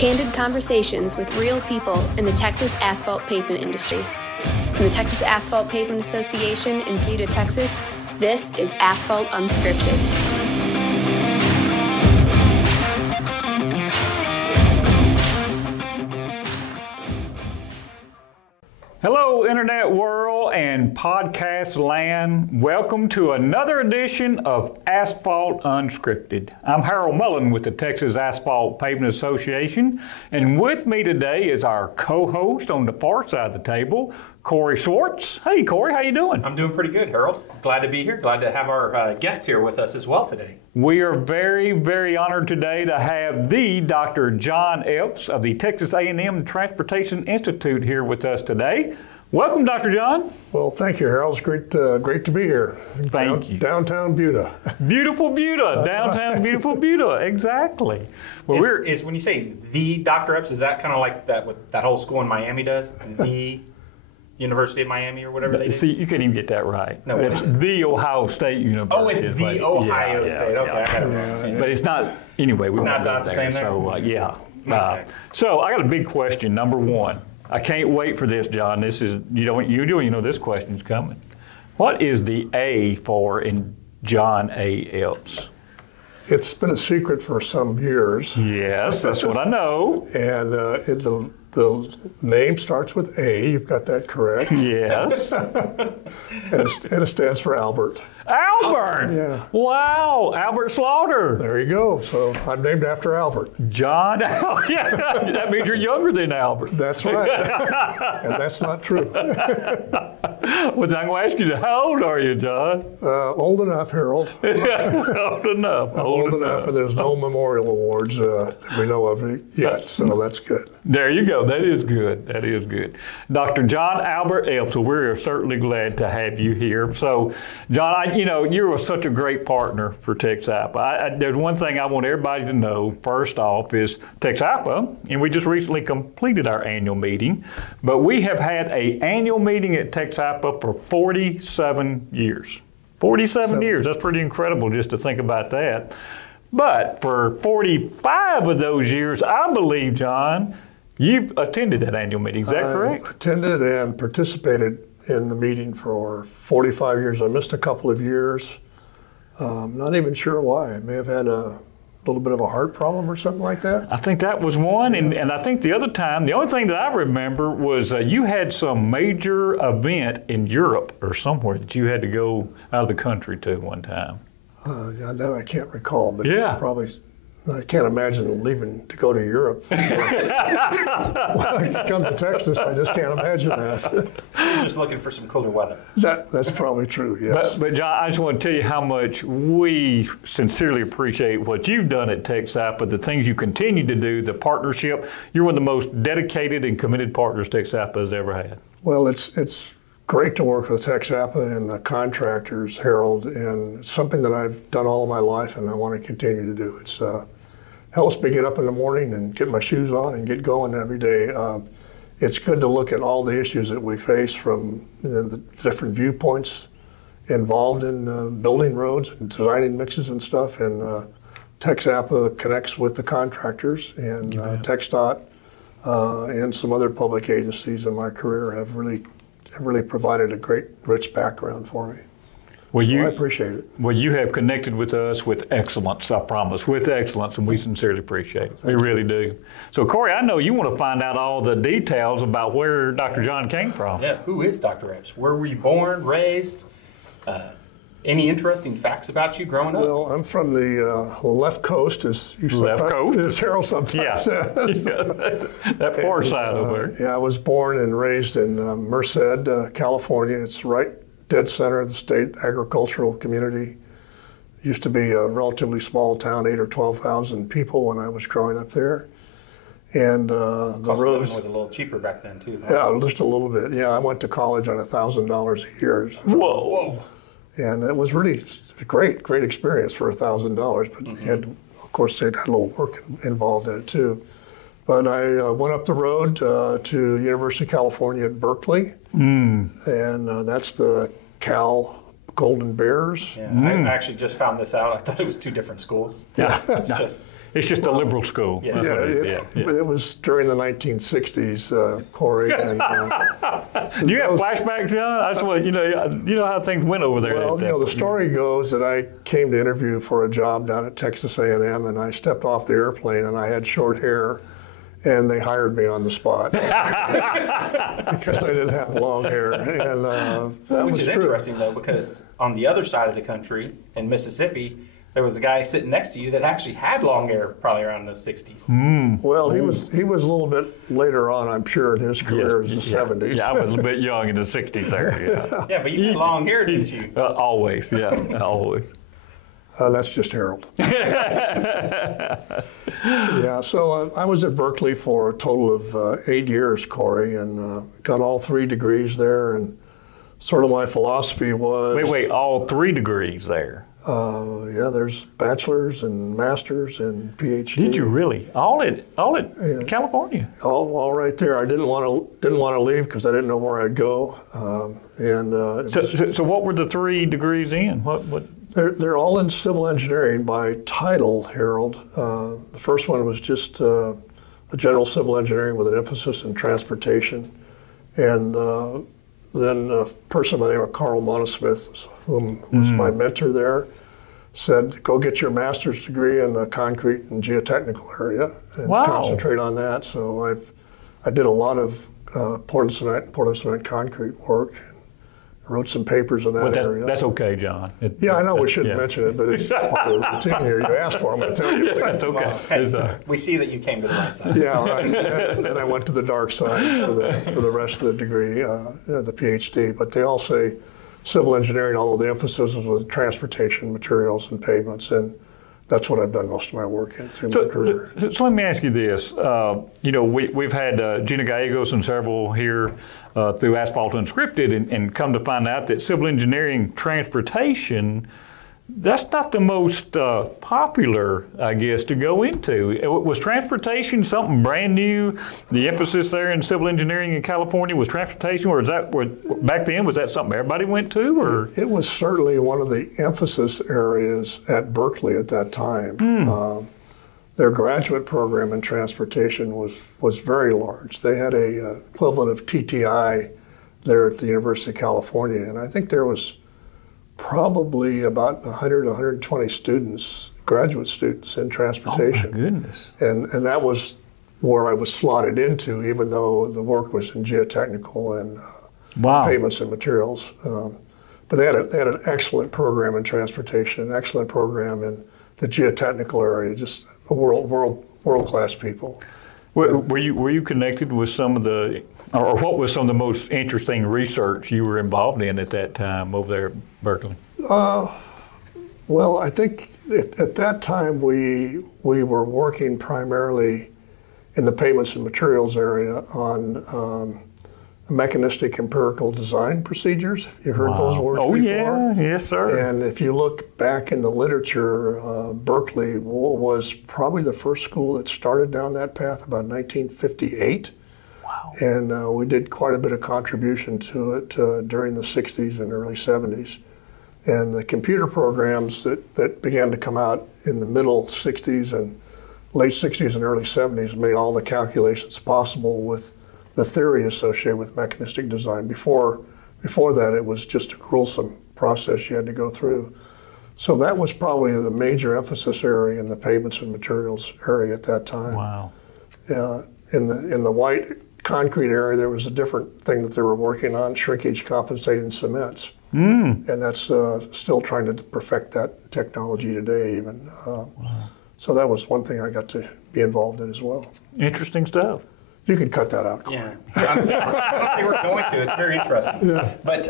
Candid conversations with real people in the Texas asphalt pavement industry. From the Texas Asphalt Pavement Association in Buda, Texas, this is Asphalt Unscripted. Hello, Internet world and podcast land. Welcome to another edition of Asphalt Unscripted. I'm Harold Mullen with the Texas Asphalt Pavement Association, and with me today is our co-host on the far side of the table, Corey Swartz. Hey, Corey, how you doing? I'm doing pretty good, Harold. Glad to be here. Glad to have our guest here with us as well today. We are very, very honored today to have the Dr. Jon Epps of the Texas A&M Transportation Institute here with us today. Welcome, Dr. Jon. Well, thank you, Harold. It's great to be here. Thank you. Downtown Buda. Beautiful Buda. Downtown right. Beautiful Buda. Exactly. Well, is when you say the Dr. Epps, is that kind of like that what that whole school in Miami does? The University of Miami or whatever they do? See, you can't even get that right. No, it's the Ohio State University. Oh, it's the Ohio State. Okay, I got it wrong. But it's not, anyway, we won't not the same there? So, yeah. Okay. So I got a big question, number one. I can't wait for this, Jon. This is, you know this question's coming. What is the A for in Jon A. Epps? It's been a secret for some years. Yes, that's what I know. And the name starts with A. You've got that correct. Yes. and it stands for Albert. Albert! Yeah. Wow, Albert Slaughter. There you go. So I'm named after Albert. Jon, yeah, that means you're younger than Albert. That's right. And that's not true. Well, I'm going to ask you, how old are you, Jon? Old enough, Harold. Old enough. Old enough, and there's no memorial awards that we know of yet, so that's good. There you go. That is good. That is good. Dr. Jon Albert Epps, so we're certainly glad to have you here. So, Jon, you're such a great partner for TexAPA. There's one thing I want everybody to know, first off, is TexAPA, and we just recently completed our annual meeting, but we have had an annual meeting at TexAPA for 47 years. 47 years. That's pretty incredible just to think about that. But for 45 of those years, I believe, Jon, you've attended that annual meeting. Is that correct? I attended and participated in the meeting for 45 years. I missed a couple of years. Not even sure why. I may have had a little bit of a heart problem or something like that. I think that was one. And I think the other time, the only thing that I remember was you had some major event in Europe or somewhere that you had to go out of the country to one time. That I can't recall, but yeah. Probably. I can't imagine leaving to go to Europe. When I come to Texas, I just can't imagine that. You're just looking for some cooler weather. That's probably true, yes. But Jon, I just want to tell you how much we sincerely appreciate what you've done at TexAPA, the things you continue to do, the partnership. You're one of the most dedicated and committed partners TexAPA has ever had. Well, it's great to work with TexAPA and the contractors, Harold, and it's something that I've done all of my life and I want to continue to do. It helps me get up in the morning and get my shoes on and get going every day. It's good to look at all the issues that we face from the different viewpoints involved in building roads and designing mixes and stuff, and TexAPA connects with the contractors, and TxDOT and some other public agencies in my career have really provided a great, rich background for me. Well, I appreciate it. Well, you have connected with us with excellence, I promise, with excellence, and we sincerely appreciate it. We really do. So, Corey, I know you want to find out all the details about where Dr. Jon came from. Yeah, who is Dr. Epps? Where were you born, raised? Any interesting facts about you growing up? Well, I'm from the left coast, as you said. Left coast? As Harold sometimes says. That far side over there. Yeah, I was born and raised in Merced, California. It's right dead center of the state agricultural community. Used to be a relatively small town, 8,000 or 12,000 people when I was growing up there. And the roads was a little cheaper back then too. Yeah, just a little bit. Yeah, I went to college on $1,000 a year. Whoa! And it was really great experience for $1,000. But you had, of course, it had a little work involved in it too. But I went up the road to University of California at Berkeley, and that's the Cal Golden Bears. Yeah, I actually just found this out. I thought it was two different schools. Yeah. It's just It's just a liberal school. Yeah. It was during the 1960s, Corey. And, do you have flashbacks, John? That's what you know how things went over there. Well, the story goes that I came to interview for a job down at Texas A&M, and I stepped off the airplane, and I had short hair, and they hired me on the spot because I didn't have long hair. And that Which was is true. interesting, though, because on the other side of the country, in Mississippi, there was a guy sitting next to you that actually had long hair, probably around the 60s. Well, he was a little bit later on, I'm sure, in his career, in the 70s. Yeah, I was a bit young in the 60s there, yeah. Yeah, but you had long hair, didn't you? Always, yeah, always. That's just Harold. Yeah, so I was at Berkeley for a total of 8 years, Corey, and got all 3 degrees there. And sort of my philosophy was... Wait, all 3 degrees there? Yeah, there's bachelor's and master's and PhD. Did you really? All at California? All right there. I didn't want to leave because I didn't know where I'd go. So what were the 3 degrees in? What? They're all in civil engineering by title, Harold. The first one was just a general civil engineering with an emphasis in transportation. And then a person by the name of Carl Monosmith, whom was my mentor there, said, go get your master's degree in the concrete and geotechnical area and concentrate on that. So I did a lot of Portland cement concrete work. Wrote some papers in that area. That's okay, John. Yeah, I know we shouldn't mention it, but it's part of the routine here. You asked for it, I'm going to tell you. That's okay. Hey, we see that you came to the right side. Yeah, right. And then I went to the dark side for the rest of the degree, the PhD. But they all say civil engineering, although the emphasis is with transportation, materials, and pavements. And that's what I've done most of my work in through my career. So let me ask you this. We've had Gina Gallegos and several here through Asphalt Unscripted and come to find out that civil engineering transportation, that's not the most popular, I guess, to go into. Was transportation something brand new? The emphasis there in civil engineering in California was transportation, or back then, was that something everybody went to? Or? It was certainly one of the emphasis areas at Berkeley at that time. Their graduate program in transportation was very large. They had a equivalent of TTI there at the University of California, and I think there was probably about 100, 120 students, graduate students in transportation. Oh my goodness. And that was where I was slotted into, even though the work was in geotechnical and pavements and materials. But they had an excellent program in transportation, an excellent program in the geotechnical area, just world-class people. Were you connected with some of the, or what was some of the most interesting research you were involved in at that time over there at Berkeley? Well, I think at that time we were working primarily in the pavements and materials area on mechanistic empirical design procedures. You've heard those words before? Yeah, yes, sir. And if you look back in the literature, Berkeley was probably the first school that started down that path about 1958. Wow. And we did quite a bit of contribution to it during the 60s and early 70s. And the computer programs that began to come out in the middle 60s and late 60s and early 70s made all the calculations possible with the theory associated with mechanistic design. Before that, it was just a gruesome process you had to go through. So that was probably the major emphasis area in the pavements and materials area at that time. Wow. In the white concrete area, there was a different thing that they were working on, shrinkage compensating cements. And that's still trying to perfect that technology today even. So that was one thing I got to be involved in as well. Interesting stuff. You could cut that out. Yeah, I don't think we're going to. It's very interesting. Yeah. But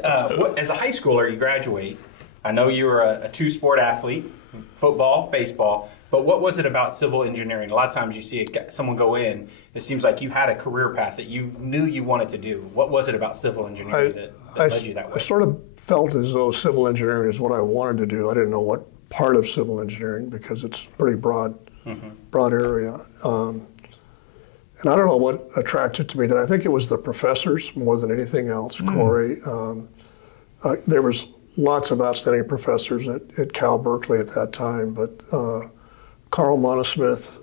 as a high schooler, you graduate. I know you were a two-sport athlete, football, baseball. But what was it about civil engineering? A lot of times you see someone go in, it seems like you had a career path that you knew you wanted to do. What was it about civil engineering that led you that way? I sort of felt as though civil engineering is what I wanted to do. I didn't know what part of civil engineering because it's a pretty broad area. And I don't know what attracted to me. That I think it was the professors more than anything else, Corey. There was lots of outstanding professors at Cal Berkeley at that time, but Carl Monosmith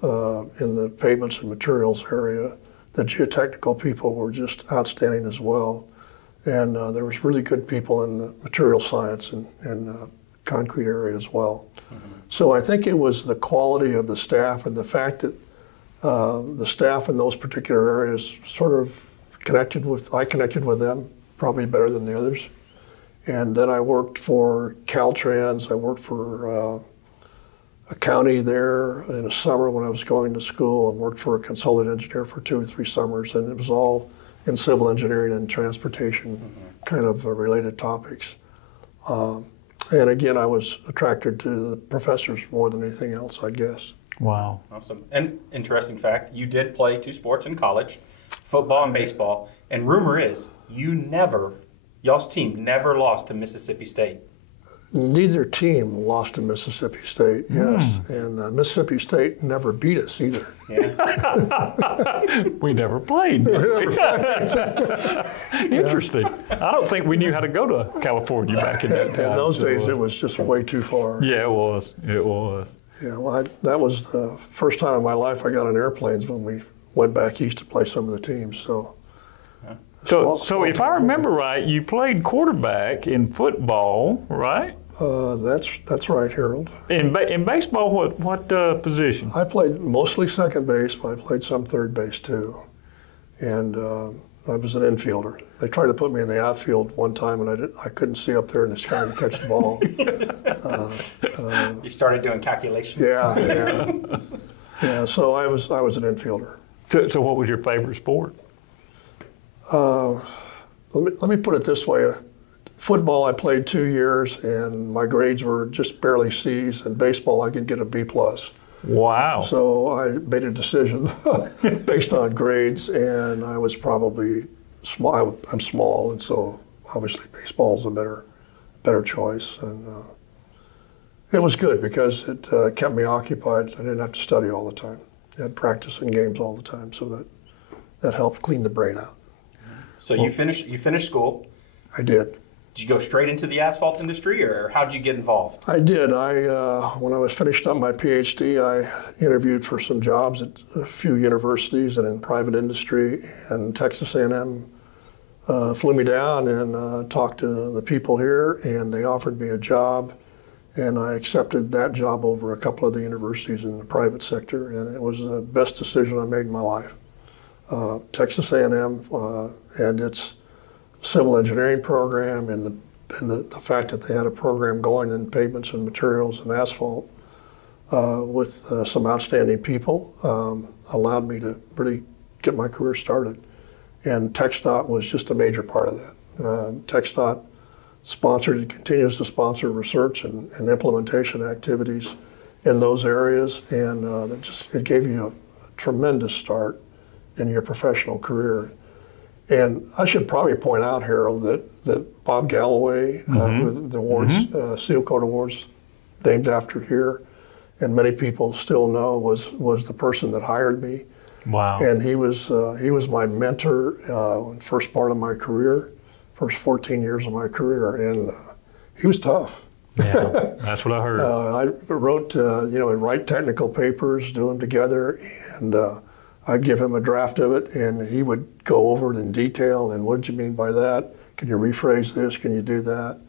in the pavements and materials area. The geotechnical people were just outstanding as well. And there was really good people in the material science and concrete area as well. So I think it was the quality of the staff and the fact that the staff in those particular areas sort of I connected with them probably better than the others. And then I worked for Caltrans. I worked for a county there in the summer when I was going to school, and worked for a consultant engineer for 2 or 3 summers. And it was all in civil engineering and transportation kind of related topics. And again, I was attracted to the professors more than anything else, I guess. Wow. Awesome. And interesting fact, you did play 2 sports in college, football and baseball. And rumor is y'all's team never lost to Mississippi State. Neither team lost to Mississippi State, yes. And Mississippi State never beat us either. Yeah. We never played. Interesting. I don't think we knew how to go to California back in that time. In those days, it was just way too far. Yeah, it was. It was. Yeah, well, that was the first time in my life I got on airplanes when we went back east to play some of the teams. So if I remember right, you played quarterback in football, right? That's right, Harold. In baseball, what position? I played mostly second base, but I played some third base too. And I was an infielder. They tried to put me in the outfield one time, and I couldn't see up there in the sky to catch the ball. You started doing calculations. Yeah. So I was an infielder. So what was your favorite sport? Let me put it this way. Football, I played 2 years, and my grades were just barely C's. And baseball, I could get a B+. Wow. So I made a decision based on grades, and I was probably small. I'm small, and so obviously baseball's a better choice. And it was good because it kept me occupied. I didn't have to study all the time. I had practice and games all the time, so that helped clean the brain out. So you finished school. I did. Did you go straight into the asphalt industry, or how did you get involved? I did. When I was finished up my PhD, I interviewed for some jobs at a few universities and in private industry, and Texas A&M flew me down and talked to the people here, and they offered me a job, and I accepted that job over a couple of the universities in the private sector, and it was the best decision I made in my life. Texas A&M and its civil engineering program and the fact that they had a program going in pavements and materials and asphalt with some outstanding people allowed me to really get my career started. And TxDOT was just a major part of that. TxDOT continues to sponsor research and implementation activities in those areas, and it gave you a tremendous start in your professional career. And I should probably point out, Harold, that Bob Galloway, who the awards, Seal Coat Awards, named after here, and many people still know, was the person that hired me. Wow. And he was my mentor in the first part of my career, first 14 years of my career, and he was tough. Yeah, that's what I heard. I wrote, write technical papers, do them together, and I'd give him a draft of it, and he would go over it in detail. And what did you mean by that? Can you rephrase this? Can you do that?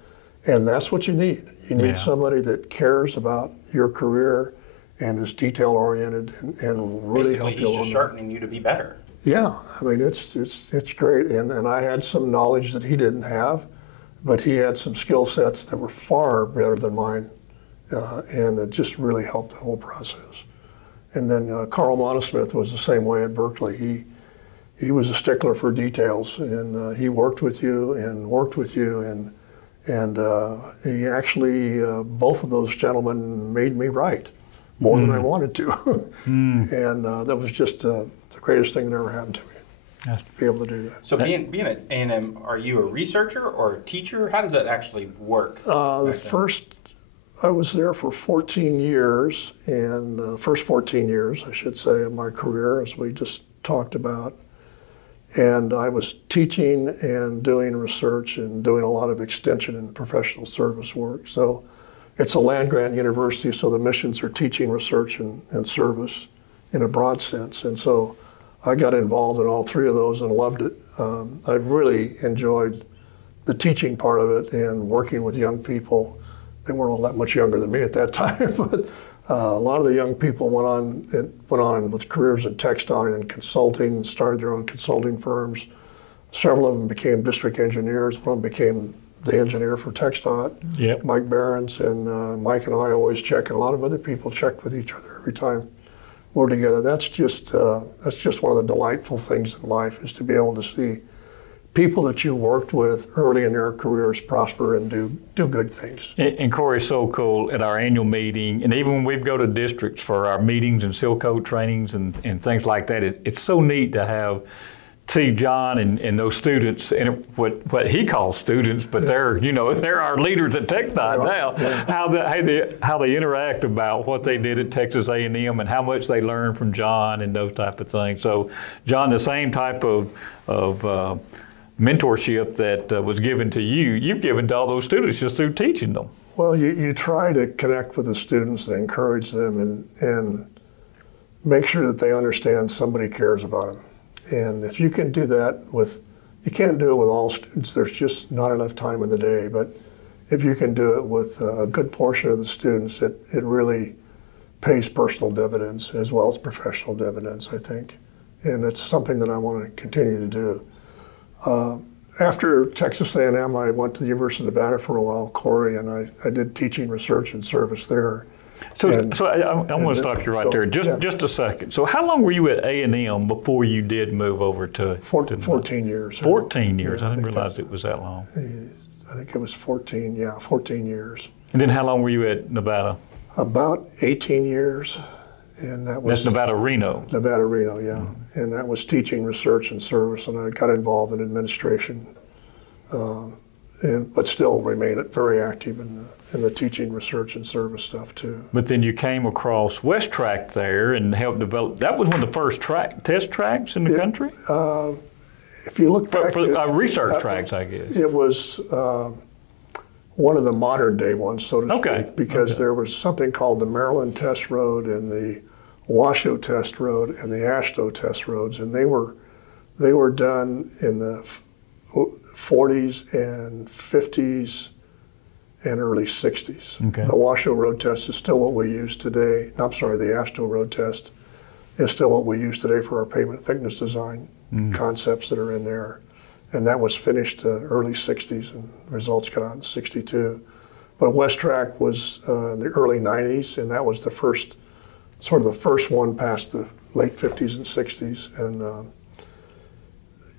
And that's what you need. You need somebody that cares about your career and is detail-oriented and really help you along. Basically, he's just sharpening you to be better. Yeah, I mean, it's great. And I had some knowledge that he didn't have, but he had some skill sets that were far better than mine, and it just really helped the whole process. And then Carl Monosmith was the same way at Berkeley. He was a stickler for details, and he worked with you, and he actually, both of those gentlemen made me write more than I wanted to. And that was just the greatest thing that ever happened to me, to be able to do that. So being at A&M, are you a researcher or a teacher? How does that actually work? I was there for 14 years, and the first 14 years, I should say, of my career, as we just talked about. And I was teaching and doing research and doing a lot of extension and professional service work. So it's a land-grant university, so the missions are teaching, research, and service in a broad sense. And so I got involved in all three of those and loved it. I really enjoyed the teaching part of it and working with young people. They weren't all that much younger than me at that time, but a lot of the young people went on with careers in TxDOT and consulting, started their own consulting firms. Several of them became district engineers. One became the engineer for TxDOT, Yep. Mike Behrens, and Mike and I always check, and a lot of other people check with each other every time we're together. That's just one of the delightful things in life, is to be able to see people that you worked with early in their careers prosper and do good things. And Corey's so cool at our annual meeting, and even when we go to districts for our meetings and seal code trainings and things like that, it's so neat to see Jon and those students, and what he calls students, but they're our leaders at TxDOT now. Yeah. How they interact about what they did at Texas A&M and how much they learned from Jon and those type of things. So, Jon, the same type of mentorship that was given to you've given to all those students just through teaching them. Well, you try to connect with the students and encourage them and make sure that they understand somebody cares about them. And if you can do that you can't do it with all students. There's just not enough time in the day. But if you can do it with a good portion of the students, it really pays personal dividends as well as professional dividends, I think. And it's something that I want to continue to do. After Texas A&M, I went to the University of Nevada for a while, Corey, and I did teaching, research, and service there. So I want to stop you right there just a second. So how long were you at A&M before you did move over to 14 years. 14 years. I didn't realize it was that long. I think it was 14 years. And then how long were you at Nevada? About 18 years. And that's Nevada Reno. Nevada Reno, yeah. Mm-hmm. And that was teaching, research, and service, and I got involved in administration, but still remain very active in the teaching, research, and service stuff too. But then you came across West Track there and helped develop. That was one of the first test tracks in the country. If you look back, for research tracks, I guess it was one of the modern day ones, so to speak, because there was something called the Maryland Test Road and the Washoe Test Road and the Asheville Test Roads, and they were done in the 40s and 50s and early 60s. Okay. The Washoe Road Test is still what we use today. I'm sorry, the Asheville Road Test is still what we use today for our pavement thickness design concepts that are in there. And that was finished early 60s, and the results got out in 62. But West Track was in the early 90s, and that was the first one past the late 50s and 60s. And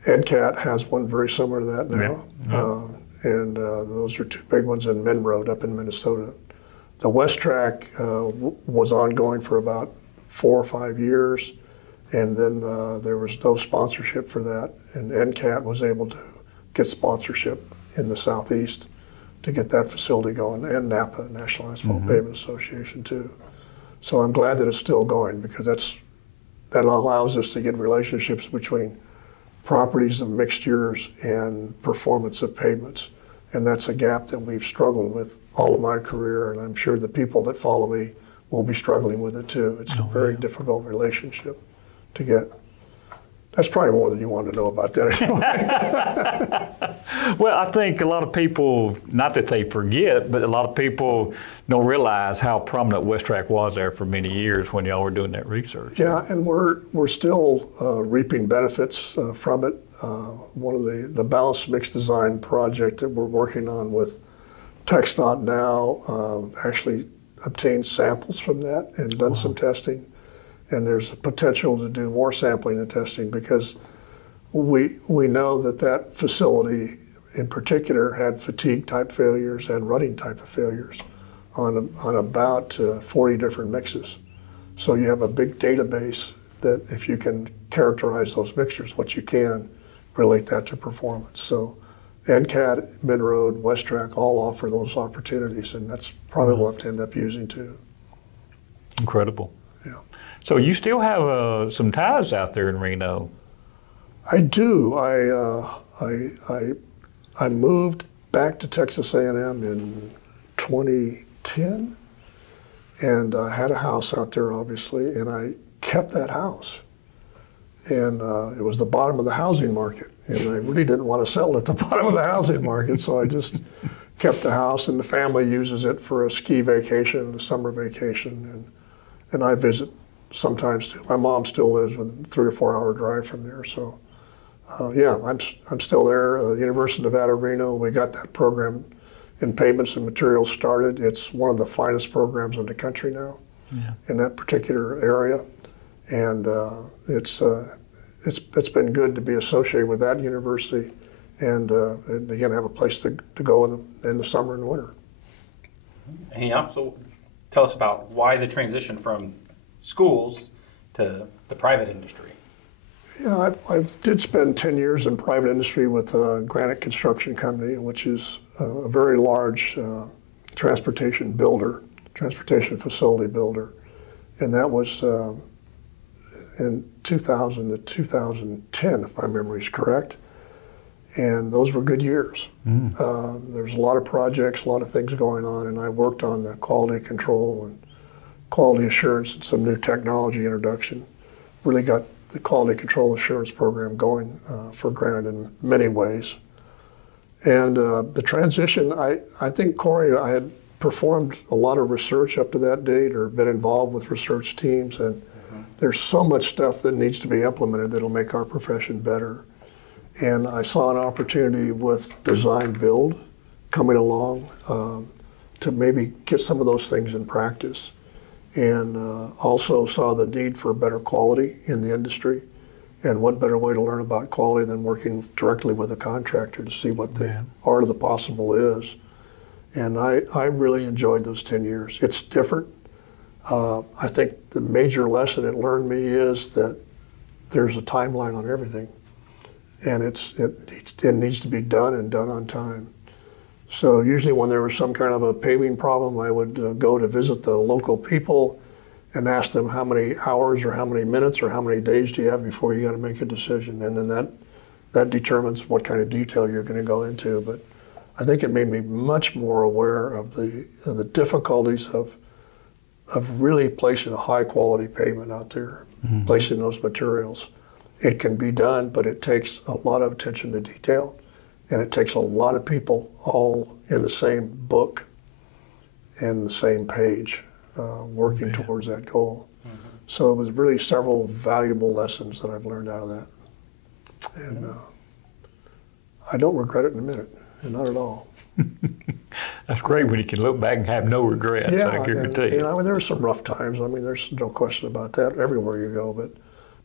EdCat has one very similar to that now. Yeah. And those are two big ones in Min Road up in Minnesota. The West Track was ongoing for about 4 or 5 years, and then there was no sponsorship for that, and NCAT was able to get sponsorship in the Southeast to get that facility going, and NAPA, National Asphalt Pavement Association, too. So I'm glad that it's still going, because that allows us to get relationships between properties of mixtures and performance of pavements. And that's a gap that we've struggled with all of my career, and I'm sure the people that follow me will be struggling with it too. It's a very difficult relationship to get. That's probably more than you want to know about that anyway. Well, I think a lot of people, not that they forget, but a lot of people don't realize how prominent West Track was there for many years when y'all were doing that research. Yeah, and we're still reaping benefits from it. One of the balanced mix design project that we're working on with TxDOT now actually obtained samples from that and done some testing. And there's a potential to do more sampling and testing, because we know that facility in particular had fatigue type failures and rutting type of failures on about 40 different mixes. So you have a big database that if you can characterize those mixtures, what you can, relate that to performance. So NCAT, Mid-Road, West Track all offer those opportunities, and that's probably what we'll have to end up using too. Incredible. Yeah. So you still have some ties out there in Reno? I do. I moved back to Texas A&M in 2010, 10, and I had a house out there, obviously, and I kept that house. And it was the bottom of the housing market, and I really didn't want to sell it at the bottom of the housing market, so I just kept the house, and the family uses it for a ski vacation, a summer vacation, and I visit sometimes too. My mom still lives within a 3 or 4 hour drive from there, so yeah, I'm still there. University of Nevada, Reno, we got that program in pavements and materials started. It's one of the finest programs in the country now, in that particular area, and it's been good to be associated with that university, and again have a place to go in the summer and winter. Yeah, so tell us about why the transition from schools to the private industry. Yeah, I did spend 10 years in private industry with Granite Construction Company, which is a very large transportation builder, transportation facility builder, and that was in 2000 to 2010, if my memory is correct. And those were good years. There's a lot of projects, a lot of things going on, and I worked on the quality control and quality assurance and some new technology introduction. Really got the quality control assurance program going for Granite in many ways. And the transition, I think, Corey, I had performed a lot of research up to that date or been involved with research teams, and there's so much stuff that needs to be implemented that'll make our profession better. And I saw an opportunity with design build coming along to maybe get some of those things in practice. And also saw the need for better quality in the industry. And what better way to learn about quality than working directly with a contractor to see what the art of the possible is. And I really enjoyed those 10 years. It's different. I think the major lesson it learned me is that there's a timeline on everything. And it needs to be done and done on time. So usually when there was some kind of a paving problem, I would go to visit the local people and ask them how many hours or how many minutes or how many days do you have before you got to make a decision. And then that determines what kind of detail you're going to go into. But I think it made me much more aware of the difficulties of really placing a high quality pavement out there, placing those materials. It can be done, but it takes a lot of attention to detail. And it takes a lot of people all in the same book and the same page working towards that goal. So it was really several valuable lessons that I've learned out of that. And I don't regret it in a minute, not at all. That's great when you can look back and have no regrets, I guarantee you. I mean, there were some rough times. I mean, there's no question about that everywhere you go. But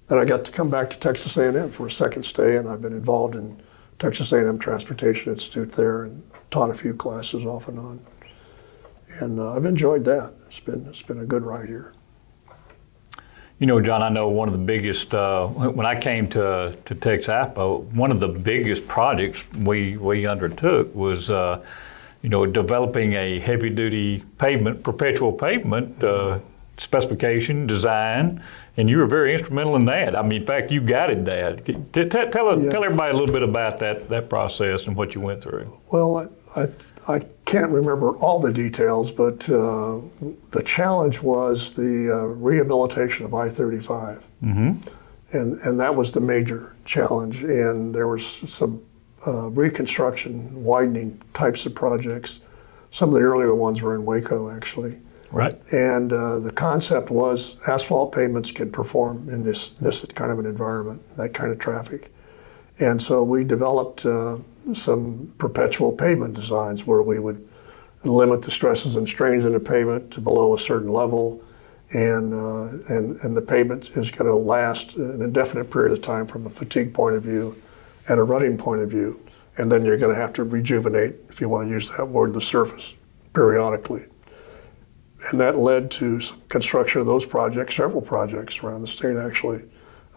then I got to come back to Texas A&M for a second stay, and I've been involved in Texas A&M Transportation Institute there and taught a few classes off and on. And I've enjoyed that. It's been a good ride here. You know, Jon, I know one of the biggest, when I came to Texas A&M, one of the biggest projects we undertook was, developing a heavy-duty pavement, perpetual pavement specification, design, and you were very instrumental in that. I mean, in fact, you guided that. Tell everybody a little bit about that process and what you went through. Well, I can't remember all the details, but the challenge was the rehabilitation of I-35. And that was the major challenge. And there was some reconstruction, widening types of projects. Some of the earlier ones were in Waco, actually. Right. And the concept was asphalt pavements can perform in this kind of an environment, that kind of traffic. And so we developed some perpetual pavement designs where we would limit the stresses and strains in the pavement to below a certain level, and the pavement is going to last an indefinite period of time from a fatigue point of view and a running point of view. And then you're going to have to rejuvenate, if you want to use that word, the surface periodically. And that led to some construction of those projects, several projects around the state actually,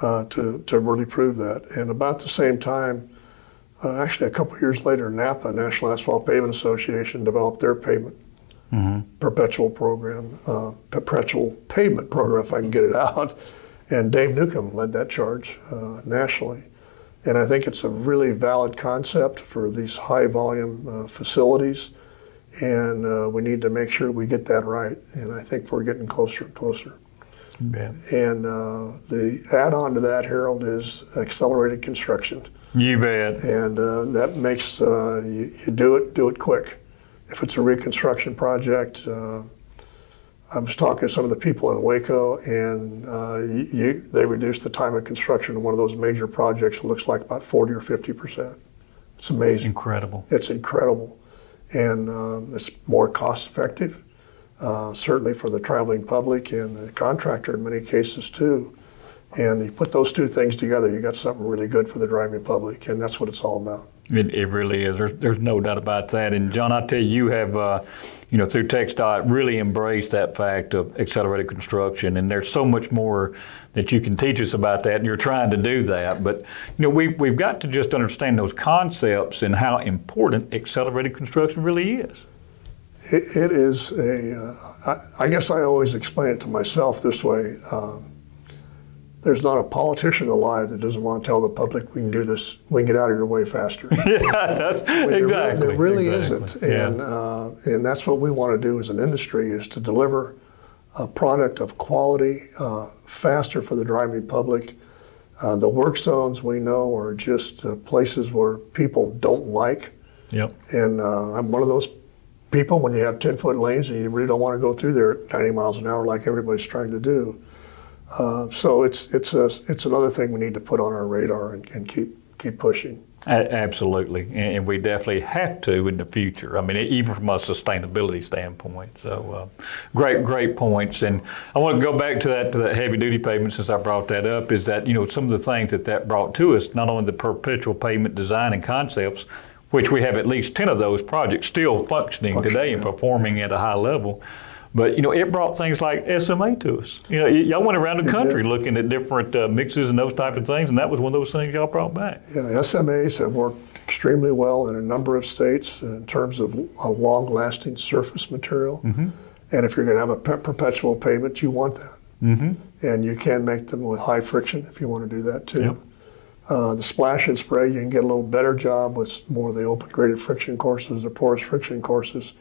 to really prove that. And about the same time, actually a couple of years later, NAPA, National Asphalt Pavement Association, developed their pavement perpetual program, perpetual pavement program, if I can get it out. And Dave Newcomb led that charge nationally. And I think it's a really valid concept for these high volume facilities. and we need to make sure we get that right. And I think we're getting closer and closer. Yeah. And the add-on to that, Harold, is accelerated construction. You bet. And that makes you do it quick. If it's a reconstruction project, I was talking to some of the people in Waco, and they reduced the time of construction in one of those major projects. It looks like about 40 or 50%. It's amazing. Incredible. It's incredible, and it's more cost-effective, certainly for the traveling public and the contractor in many cases too. And you put those two things together, you got something really good for the driving public, and that's what it's all about. It really is. There's no doubt about that. And Jon, I tell you, you have, through TxDOT, really embraced that fact of accelerated construction. And there's so much more that you can teach us about that, and you're trying to do that. But we've got to just understand those concepts and how important accelerated construction really is. It is I guess I always explain it to myself this way. There's not a politician alive that doesn't want to tell the public we can do this, we can get out of your way faster. Yeah, that's exactly. There really exactly. isn't. Yeah. And that's what we want to do as an industry, is to deliver a product of quality faster for the driving public. The work zones we know are just places where people don't like. Yep. And I'm one of those people, when you have 10-foot lanes and you really don't want to go through there at 90 miles an hour like everybody's trying to do. So it's another thing we need to put on our radar and keep pushing. Absolutely, and we definitely have to in the future. I mean, even from a sustainability standpoint. So, great points. And I want to go back to that heavy-duty pavement, since I brought that up. Is that some of the things that brought to us, not only the perpetual pavement design and concepts, which we have at least 10 of those projects still functioning today and performing at a high level. But it brought things like SMA to us. Y'all went around the country looking at different mixes and those type of things, and that was one of those things y'all brought back. Yeah, SMAs have worked extremely well in a number of states in terms of a long-lasting surface material. Mm-hmm. And if you're going to have a perpetual pavement, you want that. Mm-hmm. And you can make them with high friction if you want to do that too. Yep. The splash and spray, you can get a little better job with more of the open graded friction courses or porous friction courses.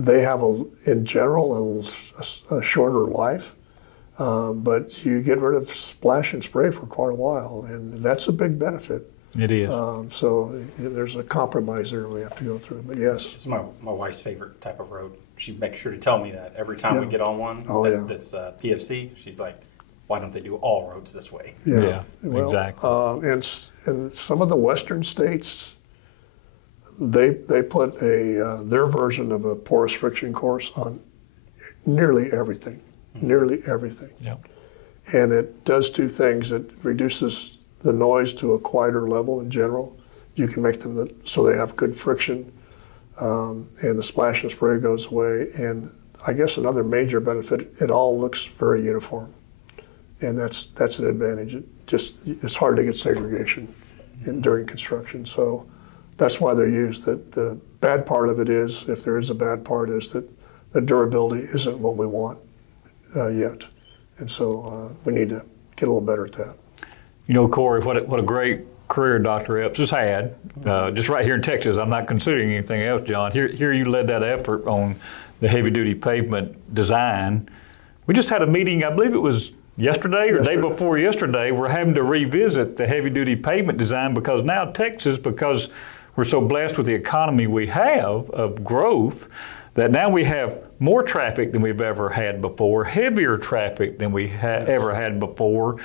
They have, in general, a shorter life, but you get rid of splash and spray for quite a while, and that's a big benefit. It is. So there's a compromise there we have to go through, but yes. It's my wife's favorite type of road. She makes sure to tell me that every time we get on one that's PFC, she's like, why don't they do all roads this way? Yeah, well, exactly. And some of the western states, they put their version of a porous friction course on nearly everything, Yep. And it does two things. It reduces the noise to a quieter level in general. You can make them so they have good friction, and the splash and spray goes away. And I guess another major benefit, it all looks very uniform, and that's an advantage. It's hard to get segregation during construction, so. That's why they're used. The bad part of it is, if there is a bad part, is that the durability isn't what we want yet. And so we need to get a little better at that. Corey, what a great career Dr. Epps has had, just right here in Texas. I'm not considering anything else, Jon. Here you led that effort on the heavy-duty pavement design. We just had a meeting, I believe it was yesterday or day before yesterday. We're having to revisit the heavy-duty pavement design because now Texas, because we're so blessed with the economy we have of growth, that now we have more traffic than we've ever had before, heavier traffic than we ever had before.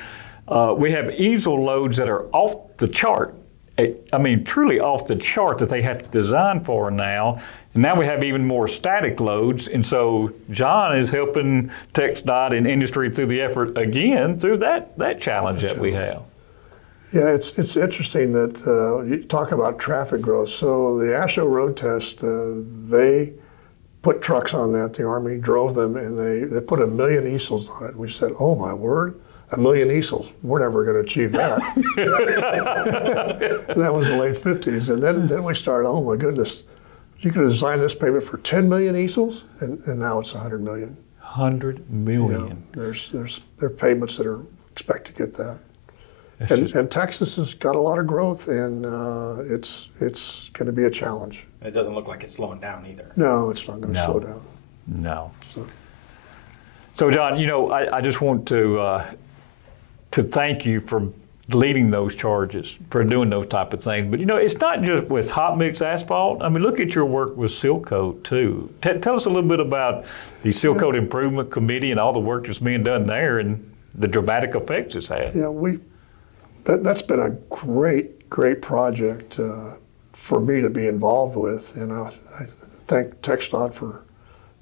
We have easel loads that are off the chart. I mean, truly off the chart that they have to design for now. And now we have even more static loads. And so Jon is helping TxDOT and industry through the effort again through that challenge that we have. Yeah, it's interesting that you talk about traffic growth. So the AASHTO road test, they put trucks on that. The Army drove them, and they put 1 million easels on it. And we said, oh my word, 1 million easels. We're never going to achieve that. And that was the late 50s. And then we started, oh my goodness, you could design this pavement for 10 million easels, and now it's 100 million. 100 million. Yeah, there are pavements that expect to get that. And Texas has got a lot of growth, and it's going to be a challenge. It doesn't look like it's slowing down either. No, it's not going to slow down. No. So Jon, you know, I just want to thank you for leading those charges, for doing those type of things. But you know, it's not just with hot mix asphalt. I mean, look at your work with Seal Coat too. Tell us a little bit about the Seal Coat Improvement Committee and all the work that's being done there and the dramatic effects it's had. Yeah, that's been a great project for me to be involved with, and I thank TxDOT for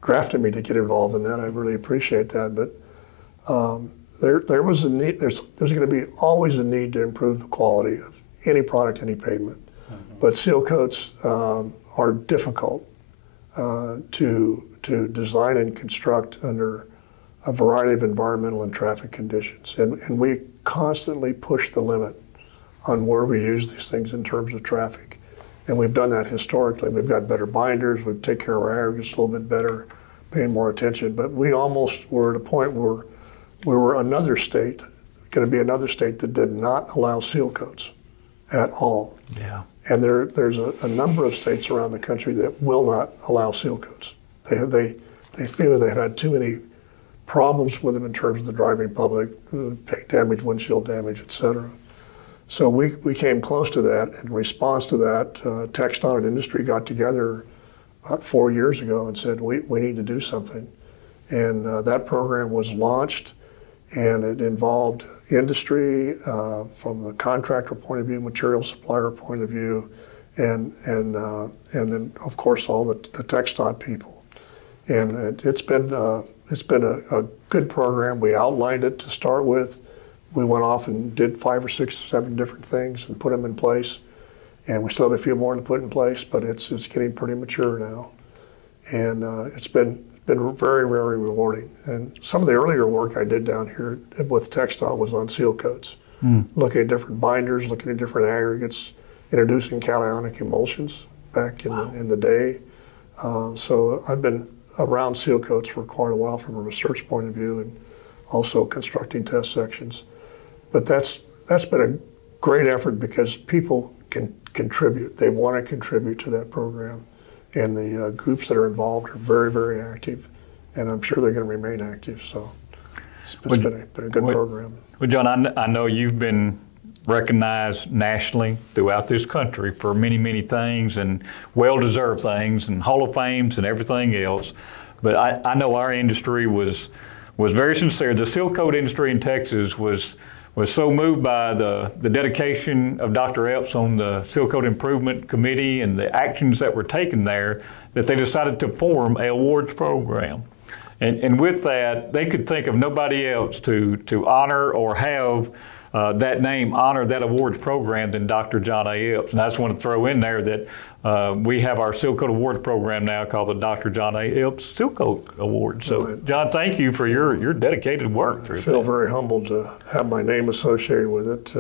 drafting me to get involved in that. I really appreciate that. But there was a need. There's going to be always a need to improve the quality of any product, any pavement. But seal coats are difficult to design and construct under a variety of environmental and traffic conditions, and we constantly push the limit on where we use these things in terms of traffic. And we've done that historically. We've got better binders, we take care of our aggregates a little bit better, paying more attention. But we almost were at a point where we were another state, going to be another state that did not allow seal coats at all. Yeah. And there's a number of states around the country that will not allow seal coats. They feel they've had too many problems with them in terms of the driving public, paint damage, windshield damage, et cetera. So we came close to that. In response to that, TxDOT and industry got together about 4 years ago and said, we need to do something. And that program was launched, and it involved industry from the contractor point of view, material supplier point of view, and then, of course, all the TxDOT people. And it's been a good program. We outlined it to start with. We went off and did 5 or 6 or 7 different things and put them in place. And we still have a few more to put in place, but it's getting pretty mature now. And it's been very, very rewarding. And some of the earlier work I did down here with TxDOT was on seal coats, looking at different binders, looking at different aggregates, introducing cationic emulsions back in the day. So I've been around seal coats for quite a while from a research point of view, and also constructing test sections. But that's been a great effort because people can contribute. They want to contribute to that program. And the groups that are involved are very, very active. And I'm sure they're going to remain active. So it's been a good program. Well, Jon, I know you've been recognized nationally throughout this country for many, many things, and well-deserved things, and Hall of Fames and everything else. But I know our industry was very sincere. The seal coat industry in Texas was so moved by the dedication of Dr. Epps on the Seal Coat Improvement Committee and the actions that were taken there that they decided to form an awards program. And with that, they could think of nobody else to honor or have that name honor that awards program than Dr. Jon A. Epps. And I just want to throw in there that we have our Seal Coat Awards program now called the Dr. Jon A. Epps Seal Coat Award. So, Jon, thank you for your dedicated work. I feel very humbled to have my name associated with it.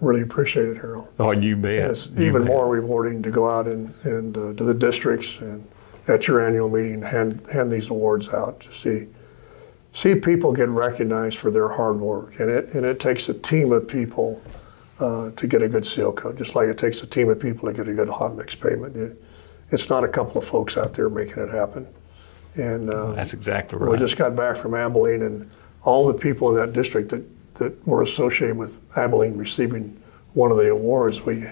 Really appreciate it, Harold. Oh, you bet. And it's even more rewarding to go out and to the districts and at your annual meeting hand these awards out to see people get recognized for their hard work. And it takes a team of people to get a good seal coat, just like it takes a team of people to get a good hot mix pavement. It's not a couple of folks out there making it happen. And that's exactly right. We just got back from Abilene, and all the people in that district that were associated with Abilene receiving one of the awards, we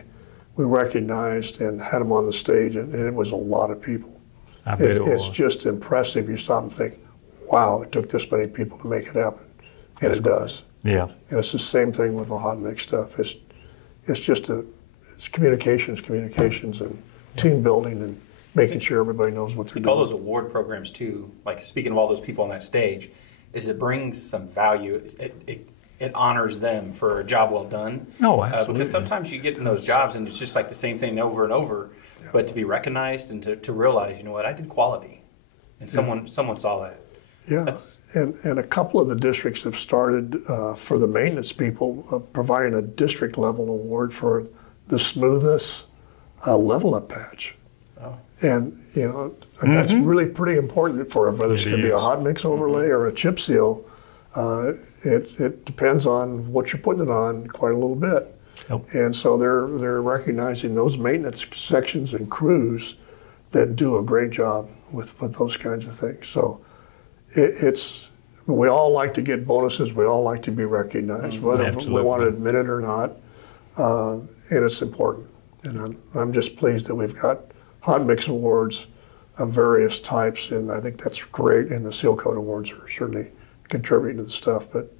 recognized and had them on the stage, and it was a lot of people. I bet it was. It's just impressive. You stop and think, wow, it took this many people to make it happen. And it does. Yeah. And it's the same thing with the hot mix stuff. It's communications, and team building, and making sure everybody knows what they're doing. All those award programs too, like speaking of all those people on that stage, is it brings some value. It honors them for a job well done. Oh, absolutely. Because sometimes you get in those jobs and it's just like the same thing over and over. Yeah. But to be recognized and to realize, you know what, I did quality, and someone saw that. Yeah, and a couple of the districts have started for the maintenance people providing a district level award for the smoothest level up patch. Oh. And you know that's really pretty important for whether it's going to be a hot mix overlay or a chip seal. it depends on what you're putting it on quite a little bit. Yep. And so they're recognizing those maintenance sections and crews that do a great job with those kinds of things. So we all like to get bonuses. We all like to be recognized, whether we want to admit it or not. And it's important. And I'm just pleased that we've got hot mix awards of various types, and I think that's great. And the Seal Coat Awards are certainly contributing to the stuff. But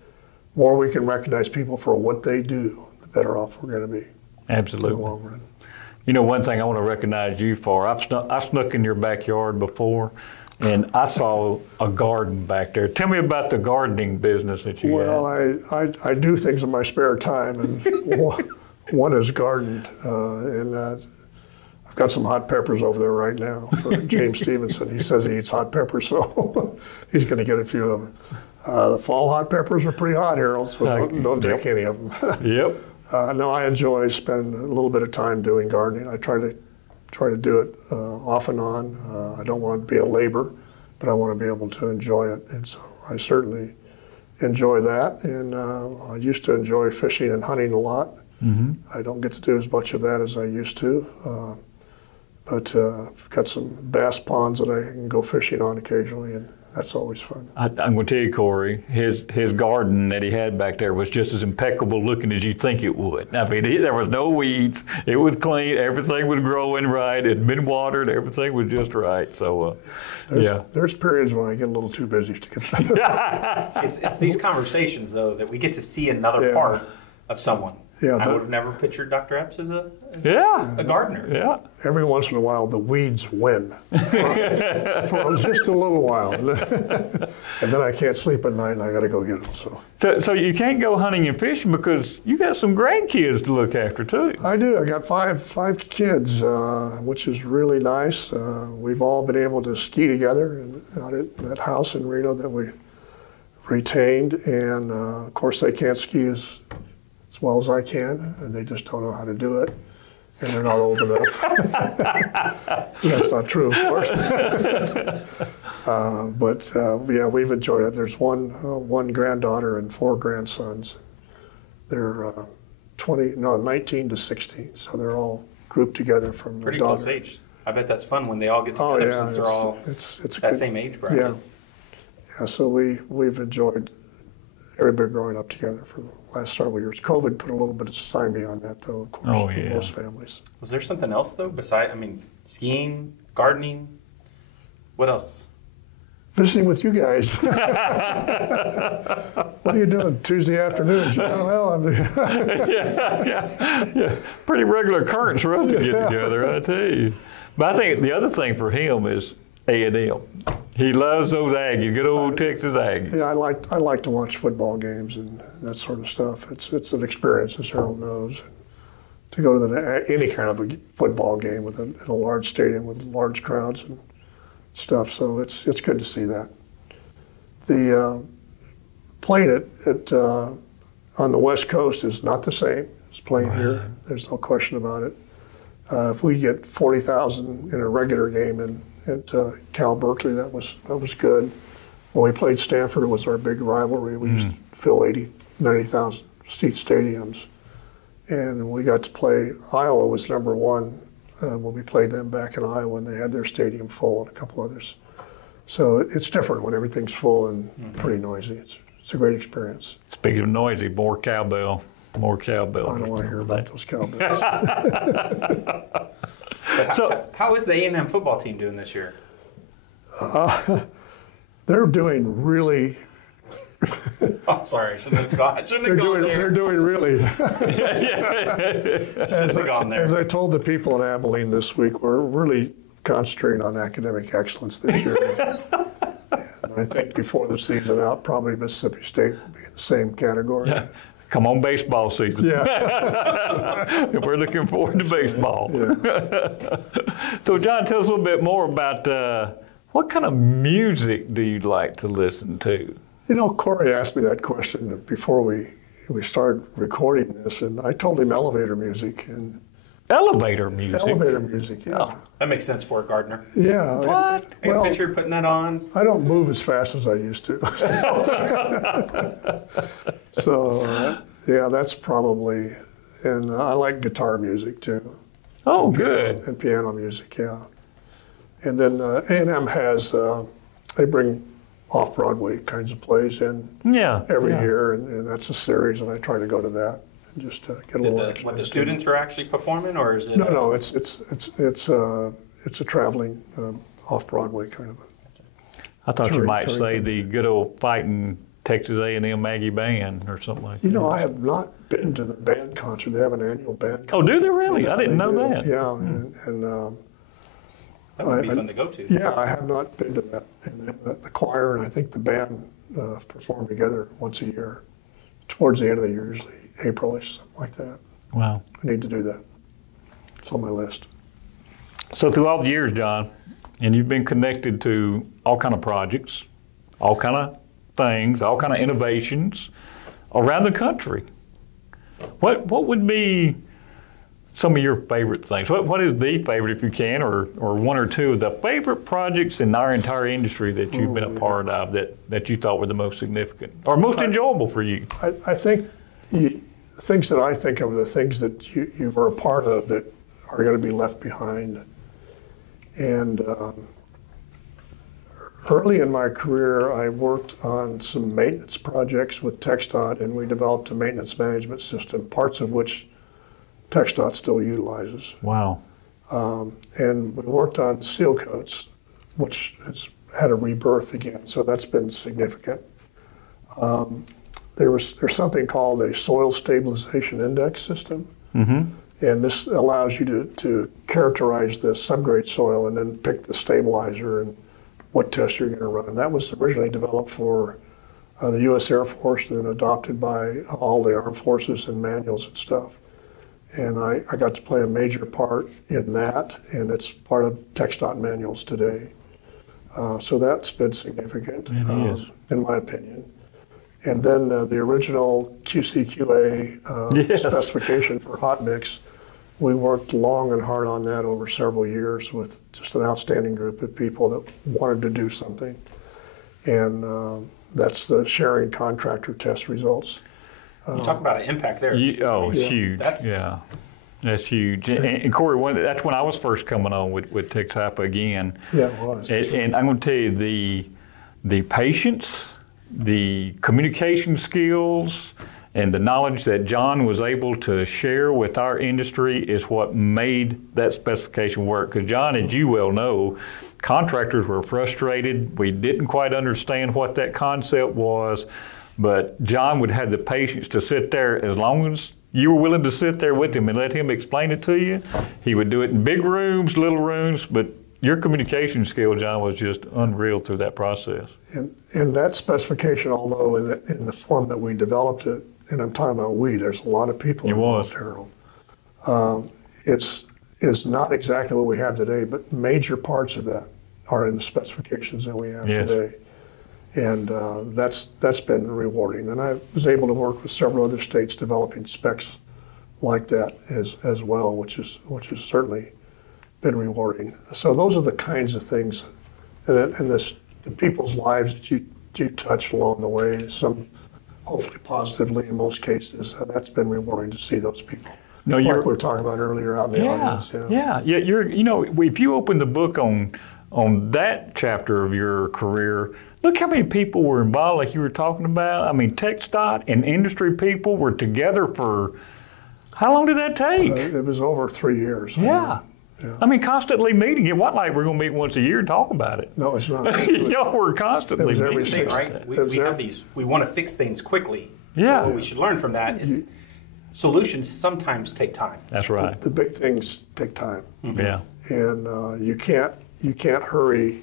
the more we can recognize people for what they do, the better off we're going to be. Absolutely. In the long run. You know, one thing I want to recognize you for, I snuck in your backyard before, and I saw a garden back there. Tell me about the gardening business that you Well, got. I do things in my spare time, and one is gardened, and I've got some hot peppers over there right now for James Stevenson. He says he eats hot peppers, so he's going to get a few of them. The fall hot peppers are pretty hot, Harold, so don't take any of them. Yep. No, I enjoy spending a little bit of time doing gardening. I try to do it off and on. I don't want to be a labor, but I want to be able to enjoy it, and so I certainly enjoy that. And I used to enjoy fishing and hunting a lot. Mm-hmm. I don't get to do as much of that as I used to, but I've got some bass ponds that I can go fishing on occasionally, and that's always fun. I'm going to tell you, Corey, his garden that he had back there was just as impeccable looking as you'd think it would. I mean, there was no weeds. It was clean. Everything was growing right. It had been watered. Everything was just right. So, There's periods when I get a little too busy to get that. It's these conversations, though, that we get to see another part of someone. Yeah, I would have never pictured Dr. Epps as a gardener. Yeah. Every once in a while, the weeds win for just a little while, and then I can't sleep at night, and I got to go get them. So you can't go hunting and fishing because you got some grandkids to look after too. I do. I got five kids, which is really nice. We've all been able to ski together out at that house in Reno that we retained, and of course they can't ski as well as I can, and they just don't know how to do it, and they're not old enough. That's not true, of course. But we've enjoyed it. There's one granddaughter and 4 grandsons. They're 19 to 16, so they're all grouped together from pretty the daughter. close age. I bet that's fun when they all get together since they're all it's that good. same age bracket. Yeah. So we've enjoyed every bit growing up together for the last several years. COVID put a little bit of stymie on that, though, of course, in most families. Was there something else, though, besides, skiing, gardening? What else? Visiting with you guys. What are you doing Tuesday afternoon, Jon? Well, yeah. Pretty regular occurrence for us to get together, I tell you. But I think the other thing for him is A&M. He loves those Aggies, good old Texas Aggies. Yeah, I like to watch football games and that sort of stuff. It's an experience, as Harold knows. To go to any kind of a football game in a large stadium with large crowds and stuff, so it's good to see that. The playing it on the West Coast is not the same as playing here. There's no question about it. If we get 40,000 in a regular game at Cal Berkeley, that was good. When we played Stanford, it was our big rivalry. We used to fill 90,000 seat stadiums. And we got to play, Iowa was number 1 when we played them back in Iowa, and they had their stadium full and a couple others. So it's different when everything's full and pretty noisy. It's a great experience. Speaking of noisy, more cowbell. I don't want to hear about those cowbells. So, how is the A&M football team doing this year? They're doing really. Oh, sorry, shouldn't have gone there. They're doing really. Shouldn't have gone there. As I told the people in Abilene this week, we're really concentrating on academic excellence this year. And I think before the season out, probably Mississippi State will be in the same category. Yeah. Come on, baseball season. Yeah. We're looking forward to baseball. Yeah. So, Jon, tell us a little bit more about what kind of music do you like to listen to? You know, Corey asked me that question before we started recording this, and I told him elevator music. And Elevator music. Elevator music, yeah. Oh. That makes sense for a gardener. Yeah. What? I can Well, picture putting that on. I don't move as fast as I used to. So, yeah, that's probably, and I like guitar music too. Oh, good. And piano music, yeah. And then A&M has, they bring off-Broadway kinds of plays in Yeah. every yeah. year, and that's a series, and I try to go to that and just get a Is it little the, extra. what the students are actually performing, or is it? No, it's a traveling off-Broadway kind of a. I thought you might touring say thing. the good old fighting Texas A&M Aggie Band or something like that. You know, I have not been to the band concert. They have an annual band concert. Oh, do they really? Yeah, I didn't they know do. that. Yeah, and That would be fun to go to. yeah, I have not been to that. And the choir and I think the band perform together once a year, towards the end of the year, usually April-ish, something like that. Wow. I need to do that. It's on my list. So through all the years, Jon, and you've been connected to all kind of projects, all kind of things, all kind of innovations around the country. What would be some of your favorite things? What is the favorite, if you can, or one or two of the favorite projects in our entire industry that you've been a part of that you thought were the most significant or most enjoyable for you? I think things that I think of are the things that you were a part of that are going to be left behind. And early in my career, I worked on some maintenance projects with TxDOT, and we developed a maintenance management system, parts of which TxDOT still utilizes. Wow. And we worked on seal coats, which has had a rebirth again, so that's been significant. There's something called a soil stabilization index system. Mm-hmm. And this allows you to characterize the subgrade soil and then pick the stabilizer and what tests you're going to run. And that was originally developed for the U.S. Air Force and then adopted by all the armed forces and manuals and stuff. And I got to play a major part in that, and it's part of TxDOT manuals today. So that's been significant, in my opinion. And then the original QC/QA specification for hot mix, we worked long and hard on that over several years with just an outstanding group of people that wanted to do something. And that's the sharing contractor test results. You talk about an impact there. It's huge. That's huge. And Corey, that's when I was first coming on with Texas again. Yeah, it was. And I'm going to tell you, the patience, the communication skills, and the knowledge that Jon was able to share with our industry is what made that specification work. Because Jon, as you well know, contractors were frustrated. We didn't quite understand what that concept was, but Jon would have the patience to sit there as long as you were willing to sit there with him and let him explain it to you. He would do it in big rooms, little rooms, but your communication skill, Jon, was just unreal through that process. And that specification, although in the form that we developed it, and I'm talking about there's a lot of people involved, Harold. It's not exactly what we have today, but major parts of that are in the specifications that we have today. And that's been rewarding. And I was able to work with several other states developing specs like that as well, which has certainly been rewarding. So those are the kinds of things, and the people's lives that you touch along the way, some hopefully positively in most cases. That's been rewarding to see those people. No, like we were talking about earlier out in the audience. Yeah. If you open the book on that chapter of your career, look how many people were involved, like you were talking about. I mean, TxDOT and industry people were together for, how long did that take? It was over 3 years. Yeah. I mean, constantly meeting. It wasn't like we're going to meet once a year and talk about it. No, it's not. We're constantly meeting. Thing, right? We have these. We want to fix things quickly. Yeah. What we should learn from that is solutions sometimes take time. That's right. The big things take time. Mm-hmm. Yeah. And you can't hurry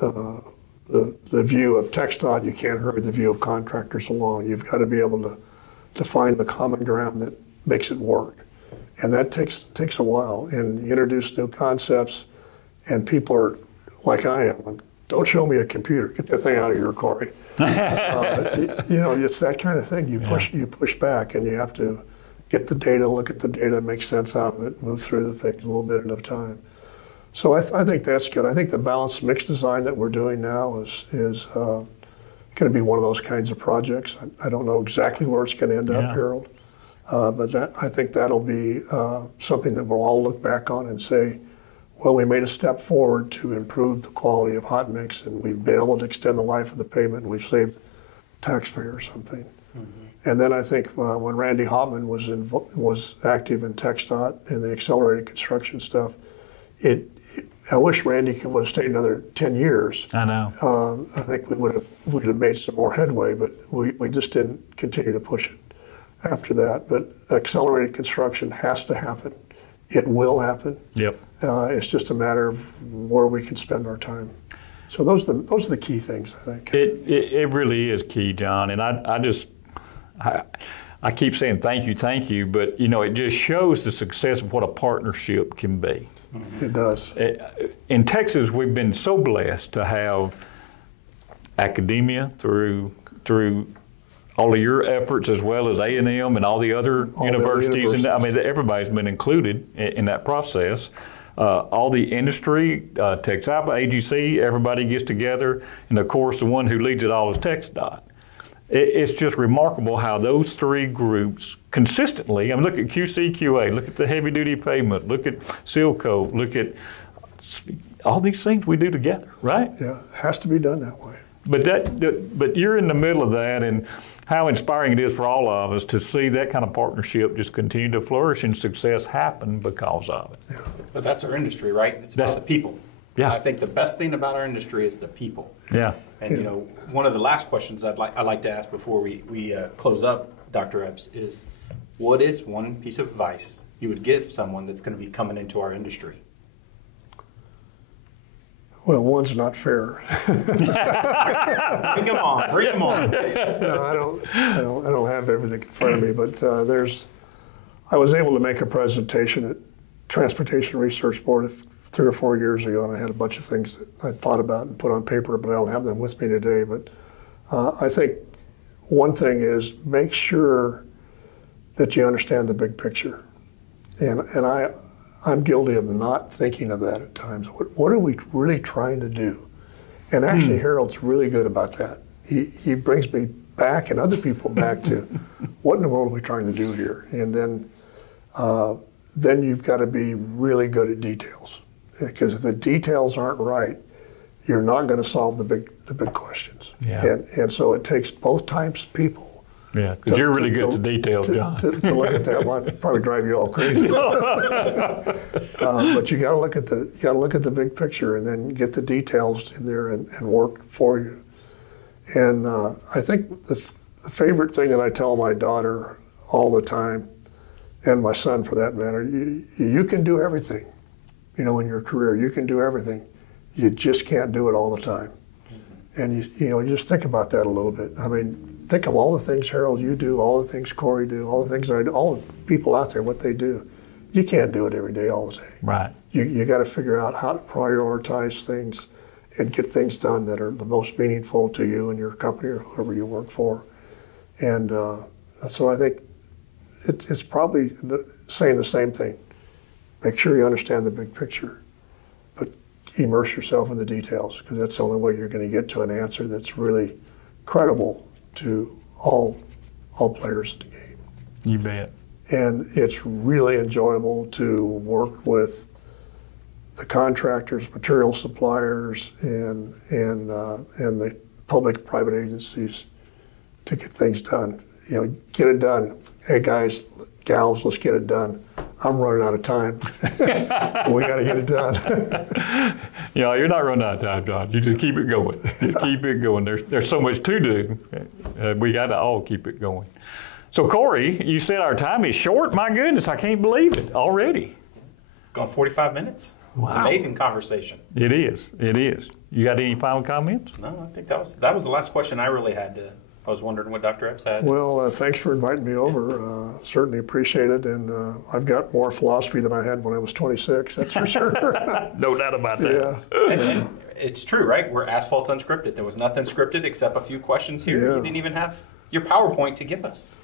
the view of TxDOT. You can't hurry the view of contractors along. You've got to be able to find the common ground that makes it work. And that takes a while, and you introduce new concepts, and people are like I am. Don't show me a computer. Get that thing out of here, Corey. It's that kind of thing. You push back, and you have to get the data, look at the data, make sense out of it, move through the thing a little bit at a time. So I think that's good. I think the balanced mix design that we're doing now is going to be one of those kinds of projects. I don't know exactly where it's going to end up, Harold, but I think that'll be something that we'll all look back on and say, well, we made a step forward to improve the quality of hot mix, and we've been able to extend the life of the pavement, and we've saved taxpayers something. Mm-hmm. And then I think when Randy Hoffman was active in TxDOT and the accelerated construction stuff, I wish Randy would have stayed another 10 years. I know. I think we would have made some more headway, but we just didn't continue to push it after that. But accelerated construction has to happen. It will happen. Yep. It's just a matter of where we can spend our time. So those are the key things, I think. It really is key, Jon. And I keep saying thank you, but it just shows the success of what a partnership can be. It does. In Texas, we've been so blessed to have academia through all of your efforts, as well as A&M and all the other universities. And I mean, everybody's been included in that process. All the industry, Texas AGC, everybody gets together, and of course, the one who leads it all is TxDOT. It's just remarkable how those three groups consistently, I mean, look at QC/QA, look at the heavy-duty pavement, look at seal coat, look at all these things we do together, right? Yeah, it has to be done that way. But you're in the middle of that, and how inspiring it is for all of us to see that kind of partnership just continue to flourish and success happen because of it. Yeah. But that's our industry, right? It's about the people. Yeah. I think the best thing about our industry is the people. Yeah. And one of the last questions I'd like to ask before we close up, Dr. Epps, is what is one piece of advice you would give someone that's going to be coming into our industry? Well, one's not fair. Bring them on. Bring them on. No, I don't have everything in front of me, but I was able to make a presentation at Transportation Research Board 3 or 4 years ago, and I had a bunch of things that I thought about and put on paper, but I don't have them with me today. But I think one thing is make sure that you understand the big picture. And I'm guilty of not thinking of that at times. What are we really trying to do? And actually, Harold's really good about that. He brings me back and other people back to what in the world are we trying to do here? And then you've got to be really good at details. Because if the details aren't right, you're not going to solve the big questions. Yeah. And so it takes both types of people. Yeah, because you're really good at the details, Jon. To look at that one, probably drive you all crazy. But you got to look at the big picture, and then get the details in there and work for you. And I think the favorite thing that I tell my daughter all the time, and my son for that matter, you can do everything. In your career, you can do everything. You just can't do it all the time. And you just think about that a little bit. I mean, think of all the things, Harold, you do, all the things Corey do, all the things I do, all the people out there, what they do. You can't do it every day, all the day. Right. You got to figure out how to prioritize things and get things done that are the most meaningful to you and your company or whoever you work for. And so I think it's probably saying the same thing. Make sure you understand the big picture, but immerse yourself in the details, because that's the only way you're going to get to an answer that's really credible to all players in the game. You bet. And it's really enjoyable to work with the contractors, material suppliers, and the public-private agencies to get things done. Get it done. Hey guys, gals, let's get it done. I'm running out of time. We got to get it done. You're not running out of time, Jon. You just keep it going. Just keep it going. There's so much to do. We got to all keep it going. So, Corey, you said our time is short. My goodness, I can't believe it already. Gone 45 minutes. Wow. It's an amazing conversation. It is. It is. You got any final comments? No, I think that was the last question I really had to. I was wondering what Dr. Epps had. Well, thanks for inviting me over. Certainly appreciate it. And I've got more philosophy than I had when I was 26, that's for sure. No doubt about that. Yeah. And it's true, right? We're Asphalt Unscripted. There was nothing scripted except a few questions here. Yeah. You didn't even have your PowerPoint to give us.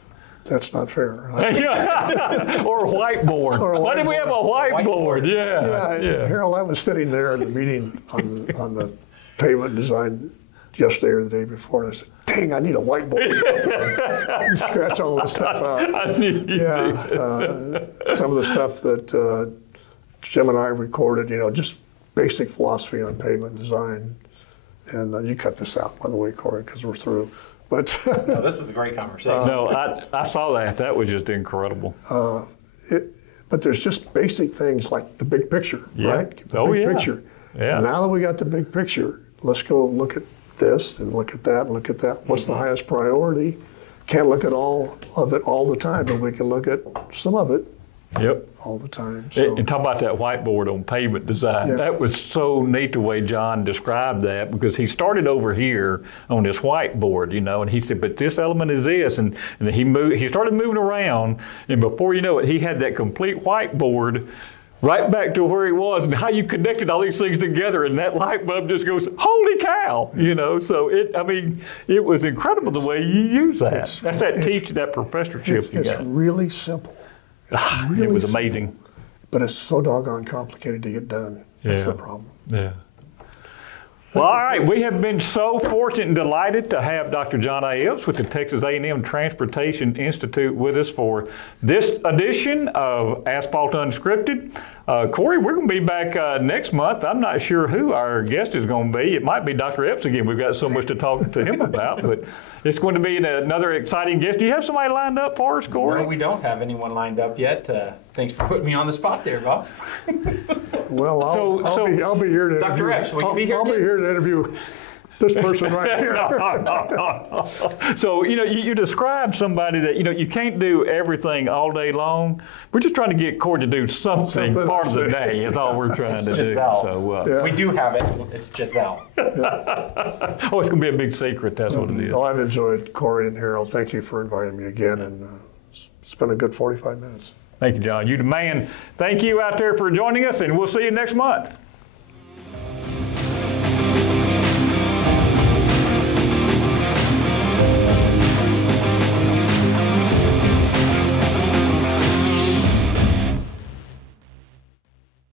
That's not fair. Or a whiteboard. Why did we have a whiteboard? Yeah. Harold, I was sitting there in the meeting on the pavement design yesterday or the day before, and I said, dang, I need a whiteboard. And scratch all this stuff out. Some of the stuff that Jim and I recorded, just basic philosophy on pavement design. And you cut this out, by the way, Corey, because we're through. But no, this is a great conversation. No, I saw that. That was just incredible. But there's just basic things like the big picture, right? The big picture. Yeah. Now that we got the big picture, let's go look at this and look at that and look at that. What's the highest priority? Can't look at all of it all the time, but we can look at some of it. Yep. All the time. So. And talk about that whiteboard on pavement design. Yeah. That was so neat the way Jon described that, because he started over here on this whiteboard, and he said, but this element is this, and then he started moving around, and before you know it, he had that complete whiteboard right back to where he was, and how you connected all these things together, and that light bulb just goes, holy cow, So it was incredible the way you use that. That's that professorship you got. It's really simple. Really it was amazing. Simple, but it's so doggone complicated to get done. That's the problem. Yeah. Well, all right. We have been so fortunate and delighted to have Dr. Jon A. Epps with the Texas A&M Transportation Institute with us for this edition of Asphalt Unscripted. Corey, we're going to be back next month. I'm not sure who our guest is going to be. It might be Dr. Epps again. We've got so much to talk to him about, but it's going to be another exciting guest. Do you have somebody lined up for us, Corey? No, we don't have anyone lined up yet. Thanks for putting me on the spot there, boss. Well, I'll be here to interview. Dr. Epps, will you be here? I'll be here to interview this person right here. So, you describe somebody that, you can't do everything all day long. We're just trying to get Corey to do something part of the day is all we're trying to do. So, we do have it. It's Giselle. Oh, it's going to be a big secret. That's what it is. Well, I've enjoyed Corey and Harold. Thank you for inviting me again, and it's been a good 45 minutes. Thank you, Jon. You the man. Thank you out there for joining us, and we'll see you next month.